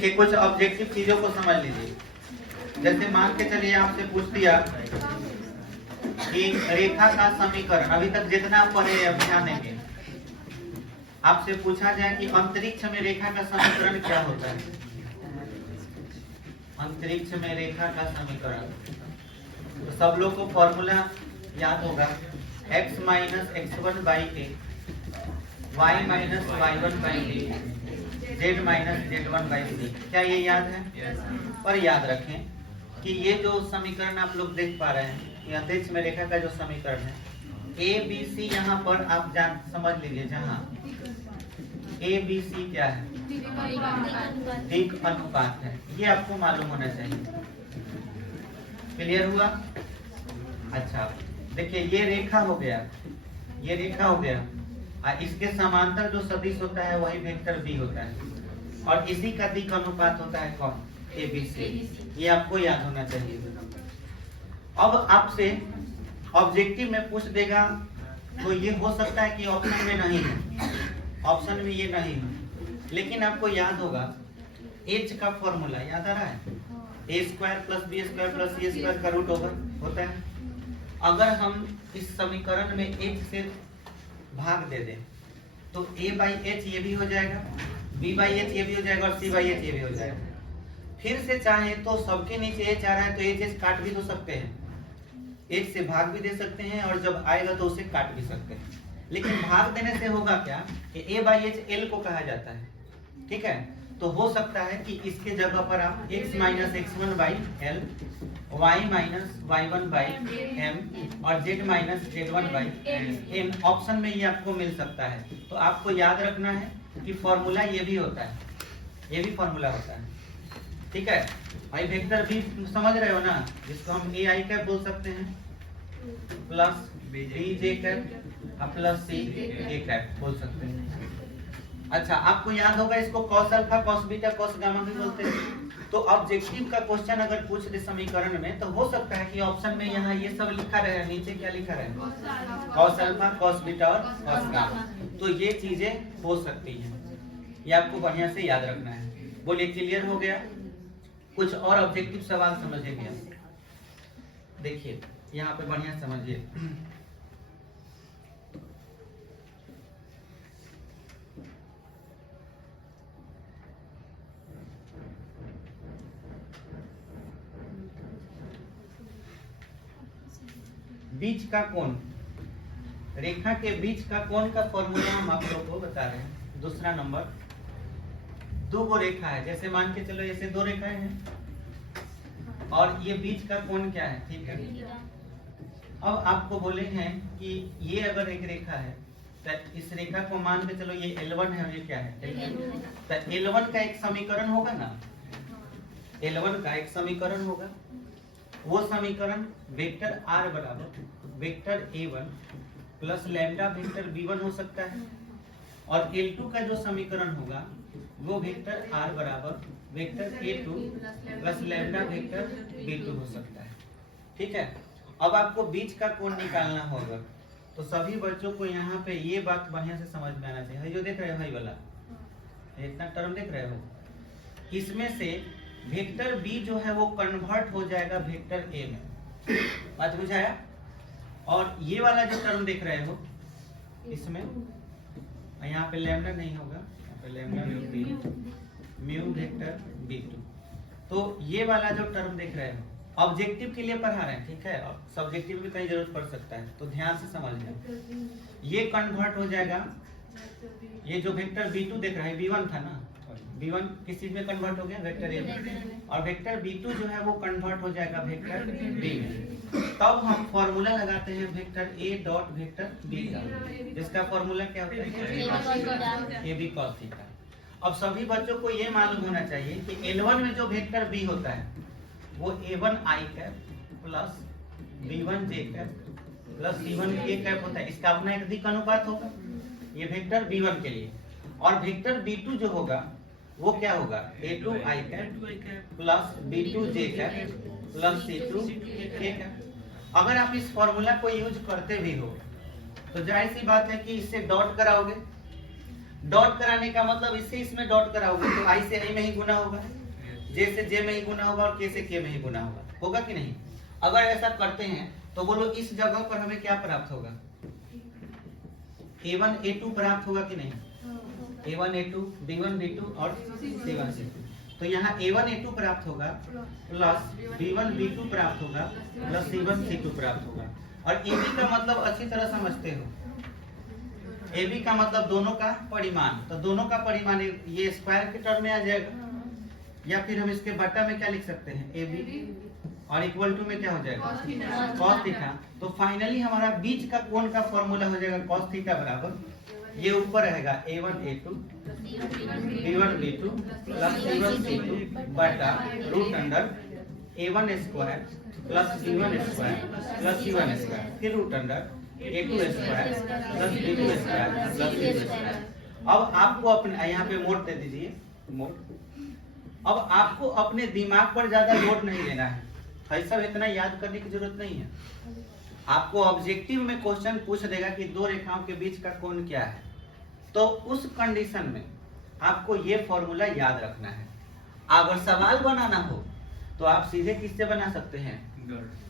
कि कुछ ऑब्जेक्टिव चीजों को समझ लीजिए। जैसे मान के चलिए आपसे पूछ दिया कि रेखा का समीकरण, अभी तक जितना पढ़े ध्यान देंगे, आपसे पूछा जाए कि अंतरिक्ष में रेखा का समीकरण क्या होता है। अंतरिक्ष में रेखा का समीकरण, तो सब लोग को फॉर्मूला याद होगा, x minus x1 by a, y minus y1 by b, z minus z1 by c. क्या ये याद है? पर याद रखें कि ये जो समीकरण आप लोग देख पा रहे हैं, ये अंतरिक्ष में रेखा का जो समीकरण है, ए बी सी, यहाँ पर आप जान समझ लीजिए, जहाँ ए बी सी क्या है, दिक् अनुपात है। ये आपको मालूम होना चाहिए। क्लियर हुआ? अच्छा, देखिए ये रेखा हो गया, ये रेखा हो गया, और इसके समांतर जो सदिश होता है वही वेक्टर बी होता है, और इसी का दिक् अनुपात होता है कौन? A B C. ये आपको याद होना चाहिए। अब आपसे ऑब्जेक्टिव में पूछ देगा, तो ये हो सकता है कि ऑप्शन में नहीं है, ऑप्शन में ये नहीं है, लेकिन आपको याद होगा एच का फॉर्मूला याद आ रहा है, a square plus b square plus c square का रूट ओवर होता है। अगर हम इस समीकरण में एच से भाग दे दें तो a बाई एच ये भी हो जाएगा, b बाई एच ये भी हो जाएगा, और c बाई एच ये भी हो जाएगा। फिर से चाहे तो सबके नीचे एच आ रहा है तो एच काट भी तो सकते हैं, एच से भाग भी दे सकते हैं, और जब आएगा तो उसे काट भी सकते हैं। लेकिन भाग देने से होगा क्या कि a बाई एच एल को कहा जाता है, ठीक है। तो हो सकता है कि इसके जगह पर आप x minus x1 by L, y minus y1 by m, और z minus z1 by m, option में ये आपको मिल सकता है। तो आपको याद रखना है कि फॉर्मूला ये भी होता है, ये भी फॉर्मूला होता है, ठीक है। आई वेक्टर भी समझ रहे हो ना, जिसको हम ए आई कैप बोल सकते हैं, plus b j cap plus c a cap बोल सकते हैं। अच्छा, आपको याद होगा इसको cos alpha cos beta cos gamma भी बोलते हैं। तो ऑब्जेक्टिव का क्वेश्चन अगर पूछ दे समीकरण में, तो हो सकता है कि ऑप्शन में यहाँ ये सब लिखा रहे, नीचे क्या लिखा रहे, कॉस अल्फा कॉस बीटा और कॉस गामा। तो ये चीजें हो सकती हैं, ये आपको बढ़िया से याद रखना है। बोलिए, क्लियर हो गया? कुछ और ऑब्जेक्टिव सवाल समझे क्या? देखिए यहाँ पे बढ़िया समझिए। बीच का कोण, रेखा के बीच का कोण का फॉर्मूला हम आप लोग को बता रहे हैं। दूसरा नंबर, दो वो रेखा है, जैसे मान के चलो ऐसे दो रेखाएं हैं और ये बीच का कोण क्या है, ठीक है। अब आपको बोले हैं कि ये अगर एक रेखा है तो इस रेखा को मान के चलो ये L1 है और ये क्या है, L2। तो L1 का एक समीकरण होगा ना, L1 का एक समीकरण होगा, वो समीकरण वेक्टर r बराबर vector a1 plus lambda vector b1 हो सकता है, और L2 का जो समीकरण होगा वो वेक्टर r बराबर vector a2 plus lambda vector b2 हो सकता है, ठीक है। अब आपको बीच का कोण निकालना होगा, तो सभी बच्चों को यहाँ पे ये बात बढ़िया से समझ में आना चाहिए। जो देख रहे हो, वाला इतना टर्म देख रहे हो, इसमें से वेक्टर b जो है वो कन्वर्ट हो जाएगा वेक्टर a में, बात बुझाया। और ये वाला जो टर्म देख रहे हो, इसमें यहाँ पे लैम्डा नहीं होगा, यहाँ पे लैम्डा म्यू वेक्टर b2। तो ये वाला जो टर्म देख रहे हो, ऑब्जेक्टिव के लिए पढ़ा रहे हैं, ठीक है, और सब्जेक्टिव भी कहीं जरूरत पड़ सकता है, तो ध्यान से समझ लें। ये कन्वर्ट हो जाएगा, ये जो वेक्टर b2 देख रहे हैं, b1 था ना, b1 किस चीज में कन्वर्ट हो गया, वेक्टर a में, और वेक्टर b2 जो है वो कन्वर्ट हो जाएगा वेक्टर b में। तब हम फॉर्मूला लगाते हैं vector a dot vector b का, जिसका फॉर्मूला क्या होता है, a b cos थीटा। अब सभी बच्चों को ये मालूम होना चाहिए कि L1 में जो वेक्टर b होता है वो a1 i cap plus b1 j cap plus c1 k cap होता है, इसका अपना एक दिक् अनुपात होगा, ये वेक्टर b1 के लिए। और वेक्टर b2 जो होगा वो क्या होगा, a2 i cap plus b2 j cap plus c2 k cap. अगर आप इस फॉर्मूला को यूज करते भी हो तो जाहिर सी बात है कि इससे डॉट कराओगे, डॉट कराने का मतलब इससे इसमें डॉट कराओगे तो आई से आई में ही गुना होगा, जे से जे में ही गुना होगा और के से के में ही गुना होगा कि नहीं? अगर ऐसा करते हैं तो बोलो इस जगह पर हमें क्या प्राप्त होगा? A1 A2 प्राप्त होगा कि नहीं? A1 A2 B1 B2 और C1 C2। तो यहाँ A1 A2 प्राप्त होगा प्लस B1 B2 प्राप्त होगा प्लस C1 C2 प्राप्त होगा। और AB का मतलब अच्छी तरह समझते हो, AB का मतलब दोनों का परिमाण। तो दोनों का परिमाण ये स्क्वायर के टर्म में आ जाएगा, या फिर हम इसके बट्टा में क्या लिख सकते हैं AB और इक्वल टू में क्या हो जाएगा cos थीटा। तो फाइनली हमारा बीच का कोण का फॉर्मूला हो जाएगा cos थीटा बराबर ये ऊपर रहेगा A1 A2 B1 B2 plus C1 C2 बटा root under A1 square plus B1 square plus C1 square फिर root under A2 square plus B2 square plus C2 square. अब आपको अपने यहाँ पे मोड दे दीजिए मोड। अब आपको अपने दिमाग पर ज्यादा लोड नहीं लेना है, भाई सब इतना याद करने की जरूरत नहीं है। आपको ऑब्जेक्टिव में क्वेश्चन पूछ देगा कि दो रेखाओं के बीच का कोण क्या है, तो उस कंडीशन में आपको ये फॉर्मूला याद रखना है। अगर सवाल बनाना हो तो आप सीधे किससे बना सकते हैं?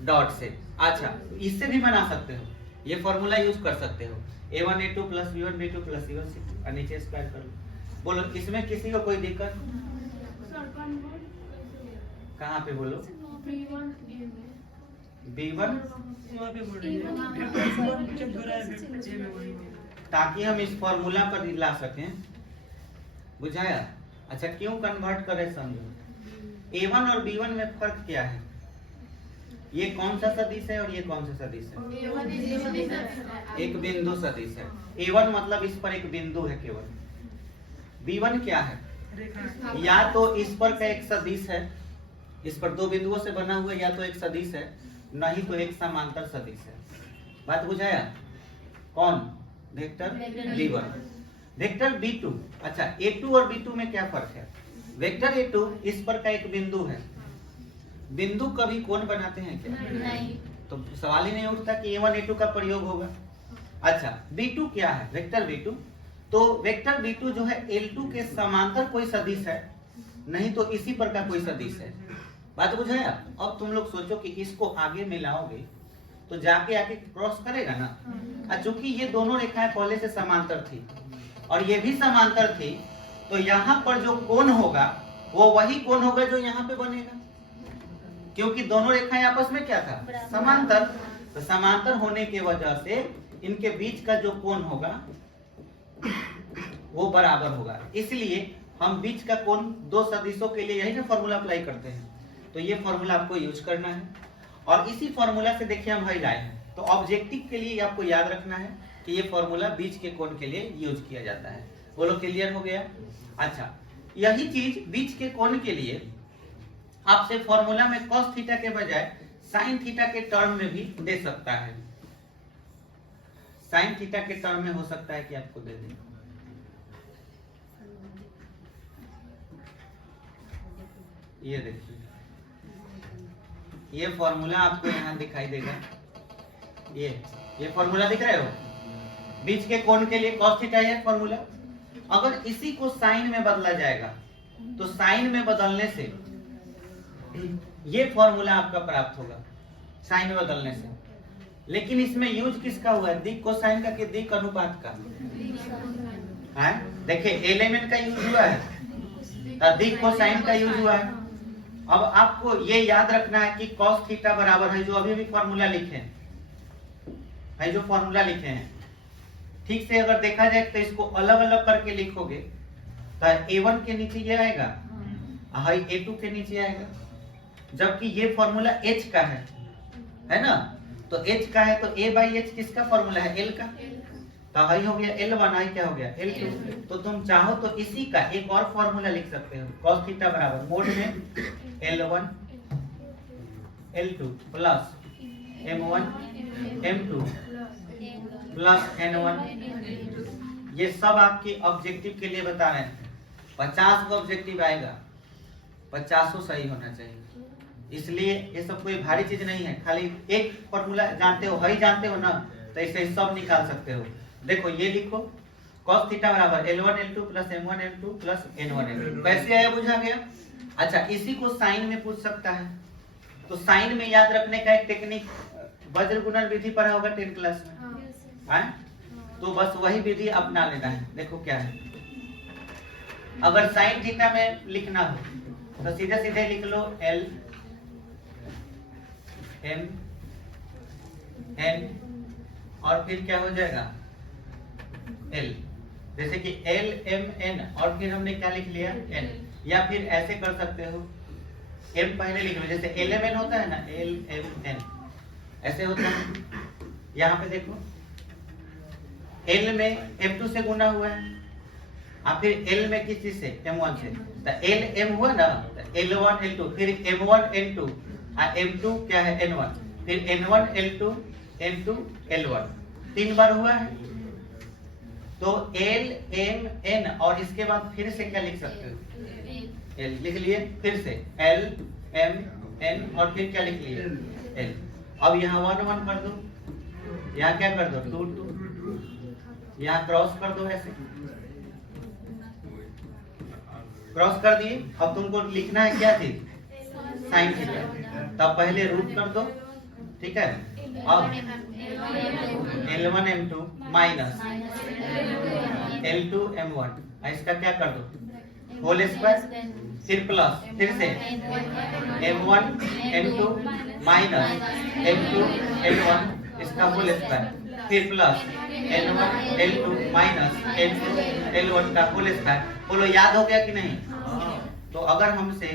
डॉट से। अच्छा, इससे भी बना सकते हो, ये फॉर्मूला यूज कर सकते हो A1 A2 plus B1 B2 plus C1 C2 और नीचे स्क्वायर कर लो। बोलो इसमें किसी को कोई दिक्कत? कहाँ पे बोलो? B1 ताकि हम इस फॉर्मूला पर ला सकें, बुझाया? अच्छा, क्यों कन्वर्ट करें समझो। A1 और B1 में फर्क क्या है? ये कौन सा सदिश है और ये कौन सा सदिश है? एक बिंदु सदिश है। A1 मतलब इस पर एक बिंदु है केवल। B1 क्या है? या तो इस पर का एक सदिश है, इस पर दो बिंदुओं से बना हुआ या तो एक सदिश है, नहीं तो एक समांतर सदिश है। बात बुझाया? कौन? Vector B1 vector B2। अच्छा, A2 और B2 में क्या फर्क है? वेक्टर A2 इस पर का एक बिंदु है, बिंदु कभी कोण बनाते हैं क्या? नहीं। तो सवाल ही नहीं उठता कि A1 A2 का प्रयोग होगा। अच्छा, B2 क्या है? Vector B2। तो वेक्टर B2 जो है L2 के समांतर कोई सदिश है, नहीं तो इसी पर का कोई सदिश है। बात बुझाया? अब तुम लोग सोचो कि इसको आगे मिलाओगे तो जाके आके क्रॉस करेगा ना। चूंकि ये दोनों रेखाएं पहले से समांतर थी और ये भी समांतर थी, तो यहाँ पर जो कोण होगा वो वही कोण होगा जो यहाँ पे बनेगा, क्योंकि दोनों रेखाएं आपस में क्या था? समांतर। तो समांतर होने की वजह से इनके बीच का जो कोण होगा वो बराबर होगा। इसलिए हम बीच का कोण दो सदिशों के लिए यही ना फॉर्मूला अप्लाई करते हैं। तो ये फॉर्मूला आपको यूज करना है और इसी फॉर्मूला से देखिए हम भाई लाए हैं। तो ऑब्जेक्टिव के लिए आपको याद रखना है कि ये फॉर्मूला बीच के कोण के लिए यूज किया जाता है। बोलो क्लियर हो गया? अच्छा, यही चीज बीच के कोण के लिए आपसे फॉर्मूला में cos थीटा के बजाय sin थीटा के टर्म में भी दे सकता है। sin थीटा के टर्म में हो सकता है कि आपको दे दे। ये देखिए, ये फॉर्मूला आपको यहाँ दिखाई देगा। ये फॉर्मूला दिख रहे हो? बीच के कोण के लिए cos थीटा है फॉर्मूला। अगर इसी को साइन में बदला जाएगा तो साइन में बदलने से ये फॉर्मूला आपका प्राप्त होगा, साइन में बदलने से। लेकिन इसमें यूज किसका हुआ है? दिक कोसाइन का कि दिक अनुपात का? है, देखिए एलिमेंट का यूज हुआ है, दिक कोसाइन का यूज हुआ है। अब आपको ये याद रखना है कि cos थीटा बराबर है जो अभी भी फॉर्मूला लिखे हैं, जो फॉर्मूला लिखे हैं, ठीक से अगर देखा जाए तो इसको अलग अलग करके लिखोगे तो A1 के नीचे ये आएगा, A2 के नीचे आएगा, जबकि ये फॉर्मूला H का है ना। तो H का है तो A/H किसका फॉर्मूला है? L का। तो हाई हो गया L1, हाई क्या हो गया? L2। तो तुम चाहो तो इसी का एक और फॉर्मूला लिख सकते हो, cos थीटा बराबर मोड में L1 L2 plus M1 M2 plus N1। ये सब आपके ऑब्जेक्टिव के लिए बता रहे हैं। 50 को ऑब्जेक्टिव आएगा, 50 सही होना चाहिए। इसलिए ये सब कोई भारी चीज नहीं है, खाली एक फॉर्मूला जानते हो, हई जानते हो ना, तो ऐसे सब निकाल सकते हो। देखो ये लिखो cos थीटा बराबर L1 L2 plus M1 M2 plus N1 N2। कैसे आया बुझा गया? अच्छा, इसी को साइन में पूछ सकता है। तो साइन में याद रखने का एक टेक्निक वज्र गुणन विधि पढ़ा होगा 10 क्लास में, है? तो बस वही विधि अपना लेना है। देखो क्या है, अगर साइन थीटा में लिखना हो तो सीधे सीधे लिख लो L M N और फिर क्या हो जाएगा L। जैसे कि L M N और फिर हमने क्या लिख लिया N। या फिर ऐसे कर सकते हो, M पहले लिख लो, जैसे L M N होता है ना, L M N ऐसे होता है। यहाँ पे देखो L में M2 से गुना हुआ है और फिर L में किस चीज से M1 से, तो L M हुआ ना, L1 L2 फिर M1 N2 और M2 क्या है N1, फिर N1 L2 M2 L1 तीन बार हुआ है। तो L M N और इसके बाद फिर से क्या लिख सकते हो L लिख लिए, फिर से L M N और फिर क्या लिख लिए L। अब यहाँ 1 1 कर दो, यहाँ क्या कर दो 2 2, यहाँ क्रॉस कर दो, ऐसे क्रॉस कर दिए। अब तुमको लिखना है क्या चीज, साइन थीटा, तब पहले रूट कर दो, ठीक है। अब L1 M2 minus L2 M1 इसका क्या कर दो होल स्क्वायर, फिर प्लस, फिर से M1 M2 minus M2 M1 इसका होल स्क्वायर, फिर plus N1 L2 minus N2 L1 का होल स्क्वायर। बोलो याद हो गया कि नहीं? तो अगर हमसे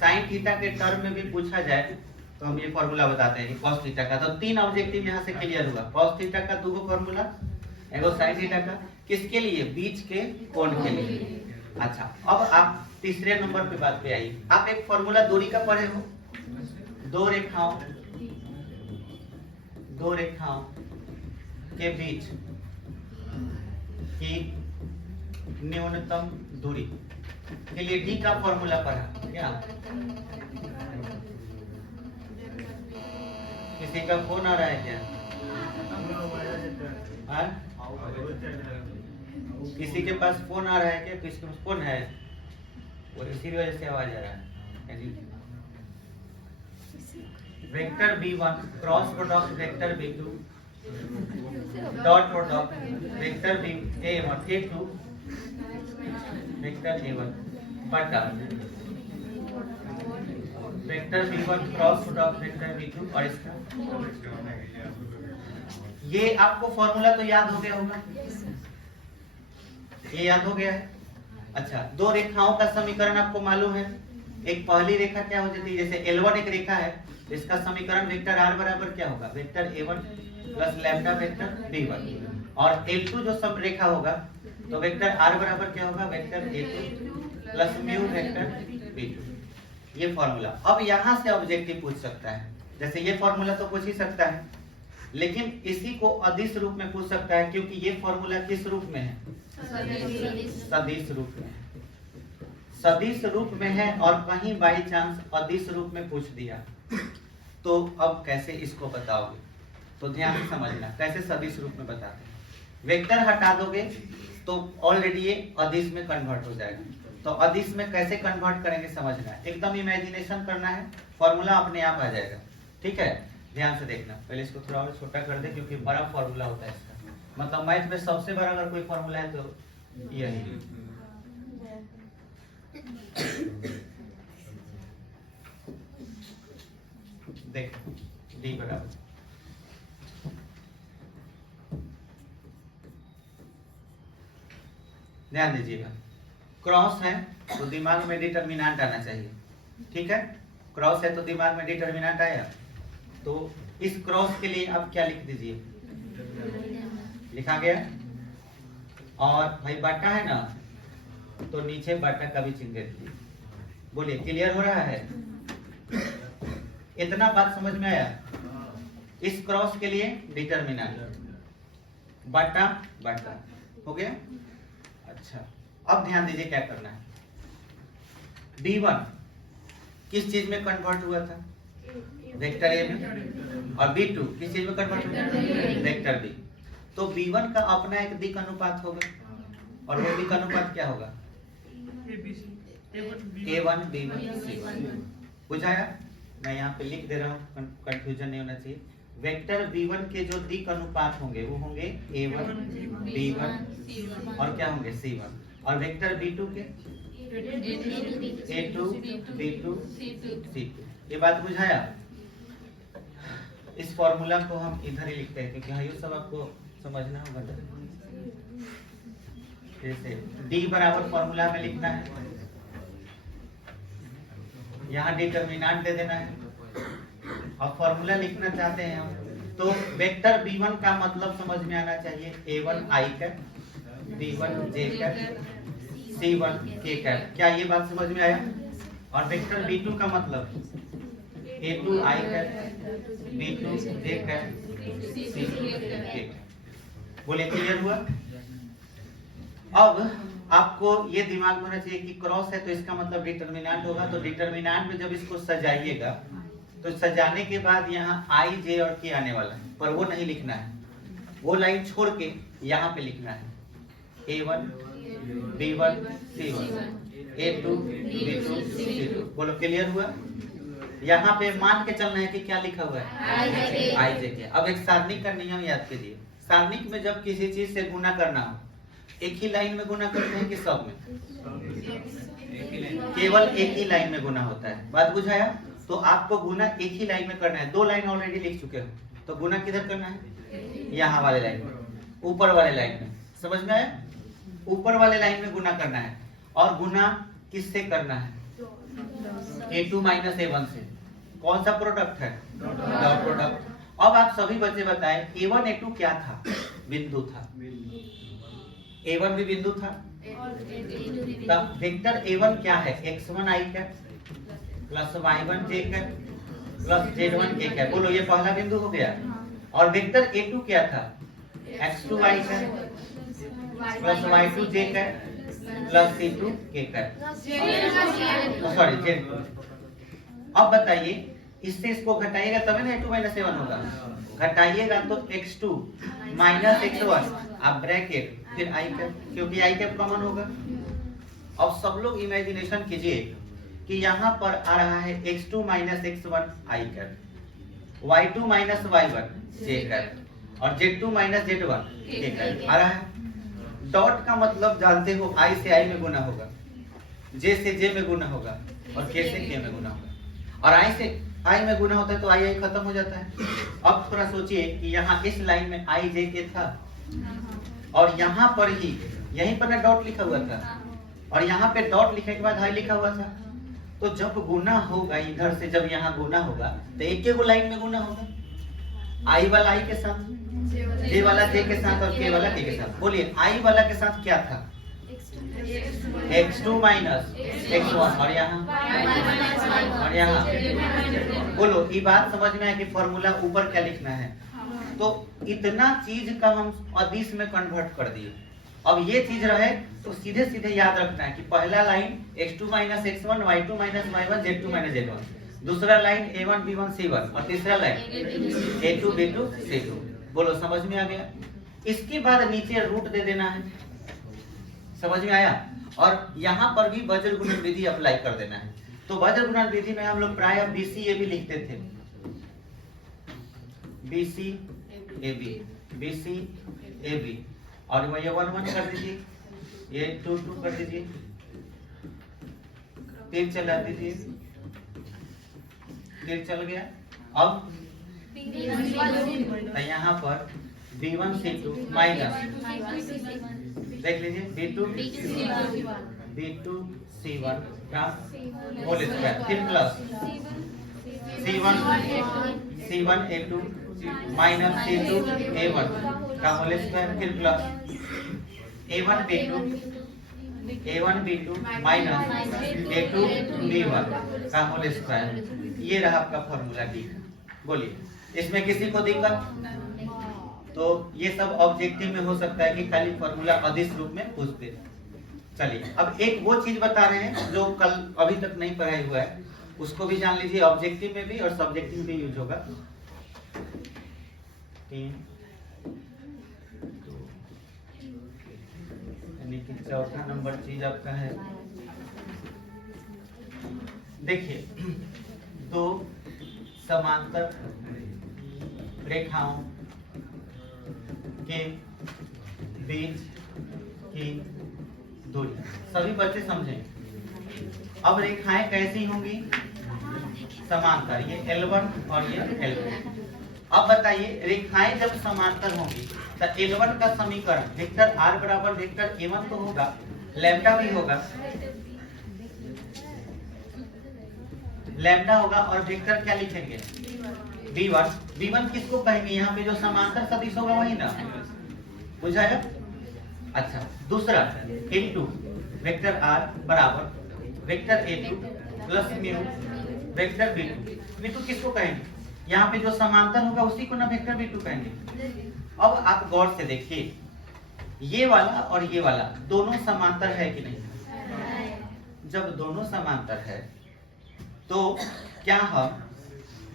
साइन थीटा के टर्म में भी पूछा जाए तो हम ये फॉर्मूला बताते हैं cos थीटा का। तो तीन ऑब्जेक्टिव यहाँ से क्लियर हुआ, cos थीटा का दो फॉर्मूला, एगो साइन थीटा का, किसके लिए, बीच के कोण के लिए। अच्छा, अब आप तीसरे नंबर पे बात पे आइए। आप एक फॉर्मूला दूरी का पढ़े हो, दो रेखाओं के बीच की न्यूनतम दूरी के लिए डी का फॉर्मूला पढ़ा क्या? किसी का फोन आ रहा है क्या? किसी के पास फोन आ रहा है क्या? किसी के पास फोन है, वो इसी वजह से आवाज आ रहा है। Vector B1 cross product vector B2 dot product vector A1 A2 vector A1 बटा vector B1 cross product vector B2 और इसका, ये आपको फॉर्मूला तो याद हो गया होगा, ये याद हो गया है। अच्छा, दो रेखाओं का समीकरण आपको मालूम है। एक पहली रेखा क्या हो जाती है, जैसे L1 एक रेखा है, इसका समीकरण वेक्टर R बराबर क्या होगा, vector A1 plus lambda vector B1। और L2 जो सब रेखा होगा तो वेक्टर R बराबर क्या होगा, vector A2 plus mu vector B2। ये फॉर्मूला। अब यहाँ से ऑब्जेक्टिव पूछ सकता है, जैसे ये फॉर्मूला तो पूछ ही सकता है, लेकिन इसी को अदिश रूप में पूछ सकता है, क्योंकि ये फॉर्मूला किस रूप में है, सदिश रूप में। सदिश रूप में है और कहीं बाई चांस अदिश रूप में पूछ दिया तो अब कैसे इसको बताओगे? तो ध्यान से समझना कैसे सदिश रूप में बताते हैं। वेक्टर हटा दोगे तो ऑलरेडी ये अदिश में कन्वर्ट हो जाएगा। तो अदिश में कैसे कन्वर्ट करेंगे समझना है, एकदम इमेजिनेशन करना है, फॉर्मूला अपने आप आ जाएगा। ठीक है, ध्यान से देखना। पहले इसको थोड़ा और छोटा कर दे क्योंकि बड़ा फॉर्मूला होता है इसका, मतलब मैथ में सबसे बड़ा अगर कोई फॉर्मूला है तो यही। देखो डी बराबर, ध्यान दीजिएगा, क्रॉस है तो दिमाग में डिटरमिनेंट आना चाहिए। ठीक है, क्रॉस है तो दिमाग में डिटरमिनेंट आया, तो इस क्रॉस के लिए आप क्या लिख दीजिए, लिखा गया। और भाई बाटा है ना, तो नीचे बाटा का भी चिन्ह दे दीजिए। बोलिए क्लियर हो रहा है? इतना बात समझ में आया? इस क्रॉस के लिए डिटरमिनेंट बाटा बाटा हो गया। अच्छा, अब ध्यान दीजिए क्या करना है। B1 किस चीज में कन्वर्ट हुआ था, वेक्टर A में, और B2 किस चीज में कन्वर्ट हुआ, वेक्टर B। तो B1 का अपना एक दिक् अनुपात होगा, और वो डी का अनुपात क्या होगा? A1 B1 C1। बुझाया? मैं यहाँ पे लिख दे रहा हूँ, कंफ्यूजन नहीं होना चाहिए। वेक्टर V1 के जो दिक अनुपात होंगे वो होंगे A1 B1 और क्या होंगे C1, और वेक्टर V2 के A2 B2 C2। ये बात बुझाया? इस फॉर्मूला को हम इधर ही लिखते हैं क्योंकि हाँ ये सब आपको समझना होगा। जैसे D बराबर फॉर्मूला में लिखना है, यहाँ डिटर्मिनेंट दे देना है और फॉर्मूला लिखना चाहते हैं हम, तो वेक्टर B1 का मतलब समझ में आना चाहिए A1 I cap, B1 J cap, C1 K cap. क्या ये बात समझ में आया? और वेक्टर B2 का मतलब A2 I cap, B2 J cap, C2 K cap. बोले क्लियर हुआ? अब आपको ये दिमाग में होना चाहिए कि क्रॉस है तो इसका मतलब डिटर्मिनेंट होगा, तो डिटर्मिनेंट में जब इसको सजाइएगा तो सजाने के बाद यहाँ I J और K आने वाला है, पर वो नहीं लिखना है, वो लाइन छोड़ के यहाँ पे लिखना है A1 B1 C1 A2 B2 C2। बोलो क्लियर हुआ? यहाँ पे मान के चलना है कि क्या लिखा हुआ है I J K। अब एक सारणिक का नियम याद कीजिए, सारणिक में जब किसी चीज से गुना करना हो एक ही लाइन में गुना करते हैं कि सब में? केवल एक ही लाइन में गुना होता है। बात बुझाया? तो आपको गुना एक ही लाइन में करना है, दो लाइन ऑलरेडी लिख चुके हो, तो गुना किधर करना है? यहाँ वाले लाइन में, ऊपर वाले लाइन में। समझ में आया? ऊपर वाले लाइन में गुना करना है, और गुना किससे करना है? A2 माइनस A1 से। कौन सा प्रोडक्ट है? Dot product. अब आप सभी बच्चे बताएं A1 A2 क्या था? बिंदु था। A1 भी बिंदु था। तब वेक्टर A1 क्या है? x1 I cap plus y1 j cap plus z1 k cap. बोलो ये पहला बिंदु हो गया। और वेक्टर A2 क्या था? x2 I cap plus y2 j cap plus c2 k cap. Sorry z। अब बताइए इससे इसको घटाइएगा तभी ना A2 माइनस A1 होगा। घटाइएगा तो x2 माइनस x1 आप ब्रैकेट फिर I कैप, क्योंकि I कैप कॉमन होगा। अब सब लोग इमेजिनेशन कीजिए कि यहाँ पर आ रहा है x2 minus x1 I cap, y2 minus y1 j cap और z2 minus z1 k cap आ रहा है। डॉट का मतलब जानते हो I से I में गुना होगा, J से J में गुना होगा और K से K में गुना होगा। और I से I में गुना होता है तो I खत्म हो जाता है। अब थोड़ा सोचिए कि यहाँ इस लाइन में I J K था और यहाँ पर ही यहीं पर ना डॉट लिखा हुआ था, और यहाँ पे डॉट लिखने के बाद हाई लिखा हुआ था। तो जब गुना होगा इधर से, जब यहाँ गुना होगा तो एक एक लाइन में गुना होगा, I वाला I के साथ, J वाला J के साथ और K वाला K के साथ। बोलिए I वाला के साथ क्या था? x2 माइनस x1 और यहाँ बोलो ये बात समझ में है कि फॉर्मूला ऊपर क्या लिखना है? तो इतना चीज का हम अदिश में कन्वर्ट कर दिए। अब ये चीज रहे तो सीधे सीधे याद रखना है कि पहला line x2 minus x1 y2 minus y1 z2 minus z1, दूसरा लाइन a1 b1 c1 और तीसरा लाइन a2 b2 c2। बोलो समझ में आ गया? इसके बाद नीचे रूट दे देना है। समझ में आया? और यहाँ पर भी वज्र गुणन विधि अप्लाई कर देना है। तो वज्र गुणन विधि में हम लोग प्राय BC AB लिखते थे, BC AB BC AB, और ये 1 1 कर दीजिए, ये 2 2 कर दीजिए, 3 चला दीजिए, 3 चल गया। अब तो यहाँ पर B1 C2 माइनस देख लीजिए B2 C1 का होल स्क्वायर, फिर plus C1 A2 minus C2 A1 का होल स्क्वायर, फिर plus A1 B2 minus A2 B1 का होल स्क्वायर। ये रहा आपका फॉर्मूला डी। बोलिए इसमें किसी को दिक्कत? तो ये सब ऑब्जेक्टिव में हो सकता है कि खाली फॉर्मूला अदिश रूप में पूछते। चलिए अब एक वो चीज बता रहे हैं जो कल अभी तक नहीं पढ़ाई हुआ है, उसको भी जान लीजिए। ऑब्जेक्टिव में भी और सब्जेक्टिव में भी यूज होगा। 3 2 यानी यानी कि चौथा नंबर चीज आपका है। देखिए, दो समांतर रेखाओं के बीच की दूरी, सभी बच्चे समझें। अब रेखाएं कैसी होंगी? समांतर, ये L1 और ये L2। अब बताइए, रेखाएं जब समांतर होंगी तो L1 का समीकरण वेक्टर R बराबर वेक्टर A1 तो होगा, लैम्डा भी होगा, लैम्डा होगा, और वेक्टर क्या लिखेंगे? B1। B1 किसको कहेंगे? यहाँ पे जो समांतर सदिश होगा वही ना, बुझाया? अच्छा, दूसरा A2 वेक्टर R बराबर vector A2 plus mu vector B2। B2 किसको कहेंगे? यहाँ पे जो समांतर होगा उसी को ना वेक्टर B2 कहेंगे। अब आप गौर से देखिए, ये वाला और ये वाला दोनों समांतर है कि नहीं? जब दोनों समांतर है तो क्या हम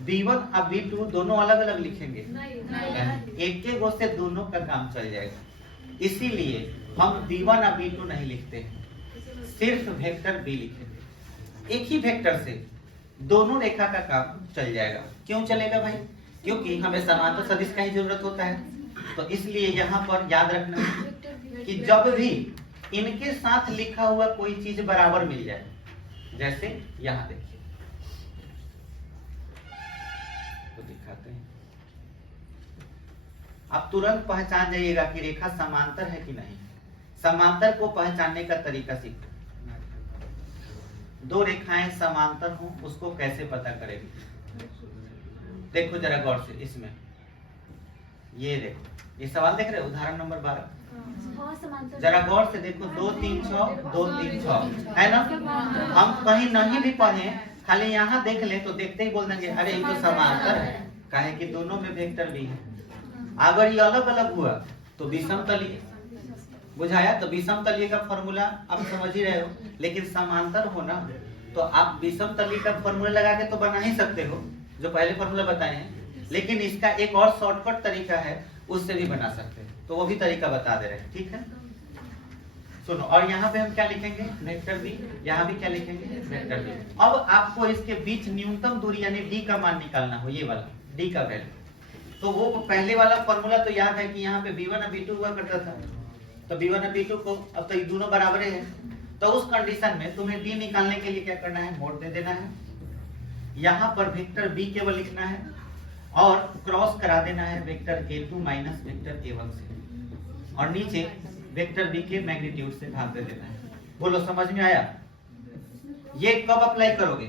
B1 और B2 दोनों अलग अलग लिखेंगे? एक के गो से दोनों का काम चल जाएगा, इसीलिए हम B1 और B2 नहीं लिखते, सिर्फ वेक्टर B लिखेंगे। एक ही वेक्टर से दोनों रेखा का काम चल जाएगा। क्यों चलेगा भाई? क्योंकि हमें समांतर सदिश का ही जरूरत होता है, तो इसलिए यहाँ पर याद रखना कि जब भी इनके साथ लिखा हुआ कोई चीज बराबर मिल जाए, जैसे यहाँ देखिए, तो दिखाते हैं, आप तुरंत पहचान जाइएगा कि रेखा समांतर है कि नहीं। समांतर को पहचानने का तरीका सीखो। दो रेखाएं समांतर हो उसको कैसे पता करेंगे? देखो जरा गौर से, इसमें ये देखो, ये सवाल देख रहे हो, उदाहरण नंबर 12। जरा गौर से देखो, 2 3 6 2 3 6 है ना। हम कहीं नहीं भी पढ़े, खाली यहाँ देख ले तो देखते ही बोल देंगे अरे ये तो समांतर है, काहे कि दोनों में वेक्टर भी है। अगर ये अलग अलग हुआ तो विषम तलीय, बुझाया? तो विषम तलीय का फॉर्मूला आप समझ ही रहे हो, लेकिन समांतर होना तो आप विषम तलीय का फॉर्मूला लगा के तो बना ही सकते हो, जो पहले फॉर्मूला बताए हैं, लेकिन इसका एक और शॉर्टकट तरीका है, उससे भी बना सकते हैं, तो वो भी तरीका बता दे रहे हैं। ठीक है, सुनो, और यहाँ पे हम क्या लिखेंगे? Vector B. यहाँ भी क्या लिखेंगे? Vector B. अब आपको इसके बीच न्यूनतम दूरी यानी डी का मान निकालना हो, ये वाला डी का वैल्यू। तो वो पहले वाला फॉर्मूला तो याद है कि यहाँ पे B1 और B2 हुआ करता था, तो B1 और B2 को अब तो ये दोनों बराबर है, तो उस कंडीशन में तुम्हें डी निकालने के लिए क्या करना है? मोड दे देना है। यहाँ पर वेक्टर बी केवल लिखना है और क्रॉस करा देना है vector A2 minus vector A1 से, और नीचे वेक्टर बी के मैग्नीट्यूड से भाग दे देना है। बोलो, समझ में आया? ये कब अप्लाई करोगे?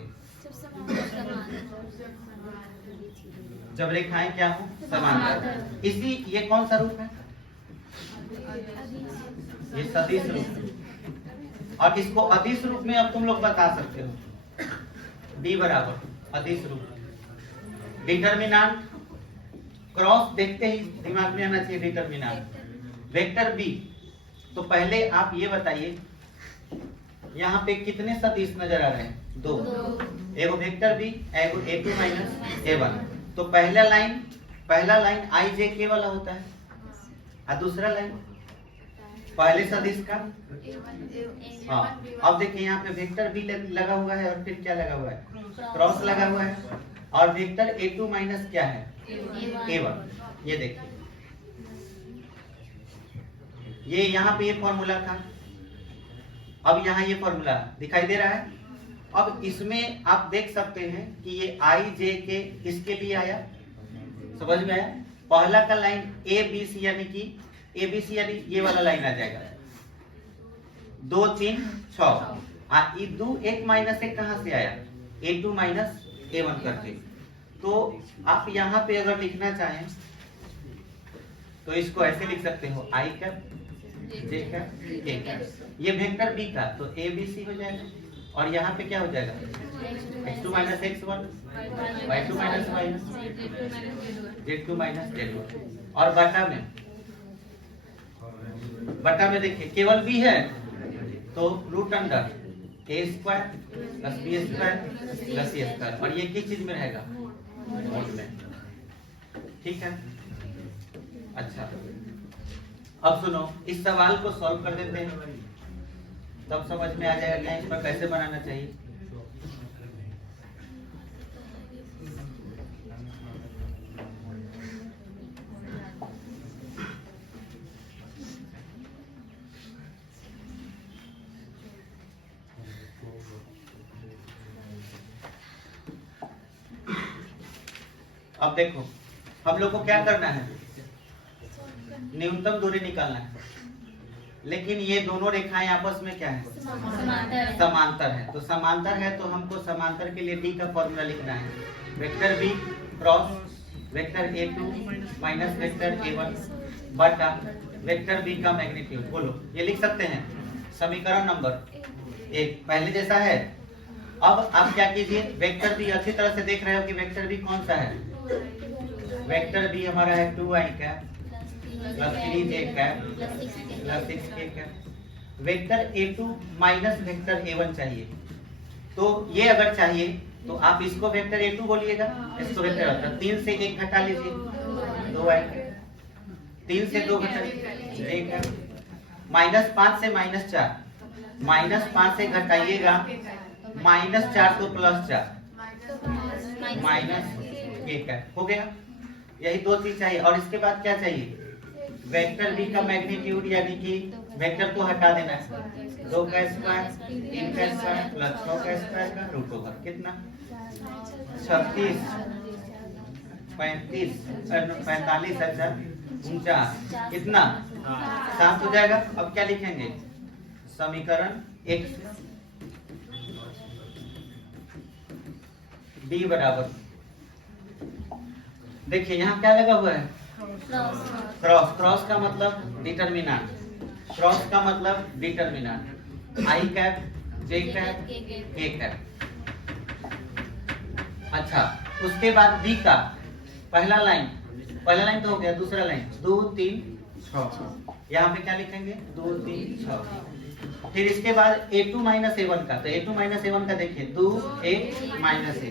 जब रेखाएं क्या हो? समांतर। इसी ये कौन सा रूप है? ये सदिश रूप, और इसको अदिश रूप में अब तुम लोग बता सकते हो। डी बराबर अदिश रूप, डिटर्मिनेंट क्रॉस देखते ही दिमाग में आना चाहिए डिटर्मिनेंट वेक्टर बी। तो पहले आप ये बताइए, यहाँ पे कितने सदिश नजर आ रहे हैं? दो, एगो वेक्टर बी, एगो A2 माइनस A1। तो पहला लाइन आई जे के वाला होता है, और दूसरा लाइन पहले सदिश का। हाँ, अब देखिए यहाँ पे वेक्टर बी लगा हुआ है, और फिर क्या लगा हुआ है? क्रॉस लगा हुआ है, और वेक्टर A2 माइनस क्या है? A1। ये देखिए, ये यहाँ पे ये फॉर्मूला था, अब यहाँ ये फॉर्मूला दिखाई दे रहा है। अब इसमें आप देख सकते हैं कि ये आई जे के किसके लिए आया? समझ में आया? पहला का लाइन ए बी सी, यानी कि ए बी सी यानी ये वाला लाइन आ जाएगा, 2 3 6। ये 2 1 माइनस 1 कहाँ से आया? A2 माइनस A1 करके। तो आप यहाँ पे अगर लिखना चाहें तो इसको ऐसे लिख सकते हो, i cap j cap a cap. ये वेक्टर बी का तो ए बी सी हो जाएगा, और यहाँ पे क्या हो जाएगा? x2 minus x1, y2 minus y1, z2 minus z1। और बटा में देखिए केवल b है, तो root under a square plus b square plus c square, और ये किस चीज में रहेगा? मोड में। ठीक है, अच्छा अब सुनो, इस सवाल को सॉल्व कर देते हैं। तब समझ में आ जाएगा कि इस पर कैसे बनाना चाहिए। अब देखो हम लोग को क्या करना है, न्यूनतम दूरी निकालना है, लेकिन ये दोनों रेखाएं आपस में क्या है, समांतर है। तो समांतर है तो हमको समांतर के लिए डी का फॉर्मूला लिखना है, vector B cross vector A two minus vector A one बटा वेक्टर बी का मैग्नीट्यूड। बोलो ये लिख सकते हैं समीकरण नंबर 1 पहले जैसा है। अब आप क्या कीजिए, वेक्टर बी अच्छी तरह से देख रहे हो कि वेक्टर बी कौन सा है, वेक्टर बी हमारा है 2i cap plus 3j cap plus 6k cap. Vector a2 minus vector a1 चाहिए, तो ये अगर चाहिए तो आप इसको वेक्टर a2 बोलिएगा, इसको वेक्टर 3 से 1 घटा लीजिए 2i, 3 से 2 घटा j माइनस 5 से माइनस 4, माइनस 5 से घटाइएगा माइनस 4 तो प्लस 4 माइनस k कैप हो गया। यही दो चीज चाहिए। और इसके बाद क्या चाहिए, वेक्टर बी का मैग्नीट्यूड, यानी कि वेक्टर को हटा देना है, 2 का स्क्वायर 3 का स्क्वायर प्लस 6 का स्क्वायर का रूट ओवर कितना 36 35 45 49 कितना 7 हो जाएगा। अब क्या लिखेंगे, समीकरण 1 डी बराबर, देखिए यहाँ क्या लगा हुआ है, क्रॉस। क्रॉस का मतलब डिटरमिनेंट, क्रॉस का मतलब डिटरमिनेंट, आई कैप जे कैप के कैप। अच्छा उसके बाद बी का पहला लाइन तो हो गया, दूसरा लाइन 2 3 6, यहाँ पे क्या लिखेंगे 2 3 6। फिर इसके बाद a2 माइनस a1 का, तो a2 माइनस a1 का देखिए 2a माइनस a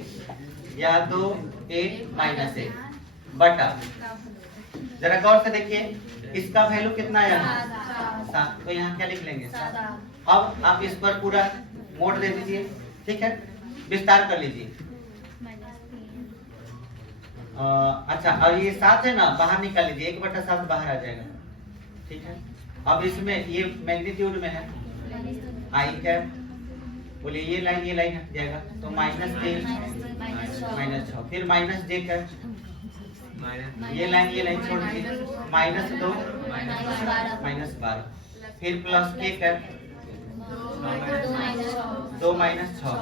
या 2a माइनस a बटा, जरा गौर से देखिए इसका वैल्यू कितना है यहाँ 7, तो यहाँ क्या लिख लेंगे 7। अब आप इस पर पूरा मोड़ दे दीजिए, ठीक है, विस्तार कर लीजिए। अच्छा और ये 7 है ना, बाहर निकाल लीजिए, 1/7 बाहर आ जाएगा, ठीक है। अब इसमें ये मैग्नीट्यूड में है आई कैप, बोलिए ये लाइन हट जाएगा, तो -3 -6, फिर माइनस जे कैप, ये लाइन छोड़ दीजिए, -2 -12, फिर प्लस के कैप 2 -6,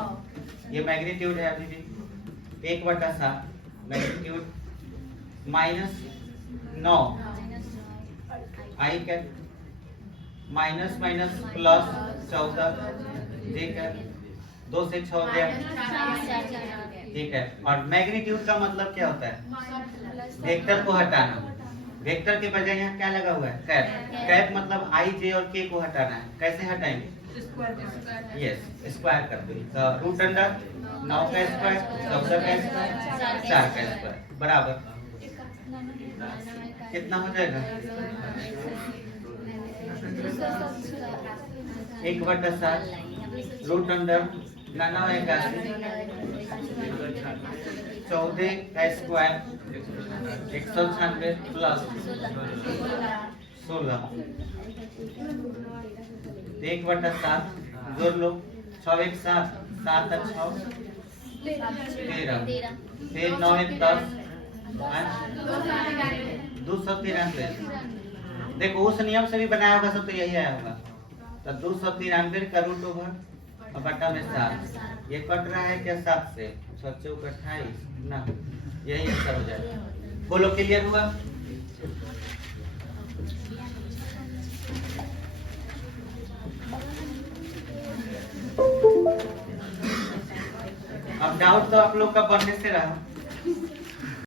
ये मैग्नीट्यूड है अभी भी 1/7, मैग्नीट्यूड -9 आई कैप माइनस प्लस 14 जे कैप 2 से 6 गया, ठीक है। और मैग्नीट्यूड का मतलब क्या होता है, वेक्टर को हटाना। वेक्टर के बजाय यहाँ क्या लगा हुआ है, कैप। कैप मतलब आई जे और के को हटाना है, कैसे हटाएंगे, यस स्क्वायर कर दो, तो रूट अंडर 9 का स्क्वायर 14 का स्क्वायर 4 का स्क्वायर बराबर कितना हो जाएगा 1/7 रूट अंडर 9 81 14 का स्क्वायर 196 प्लस 16 1/7 जोड़ लो 6 1 7 7 6 13 फिर 9 1 10 293। देखो उस नियम से भी बनाया होगा सब, तो यही आया होगा, तो 293 का रूट ओवर और बटा में 7, ये कट रहा है क्या 7 से 6 चौक 28 ना, यही आंसर हो जाएगा। बोलो क्लियर हुआ। अब डाउट तो आप लोग का पढ़ने से रहा।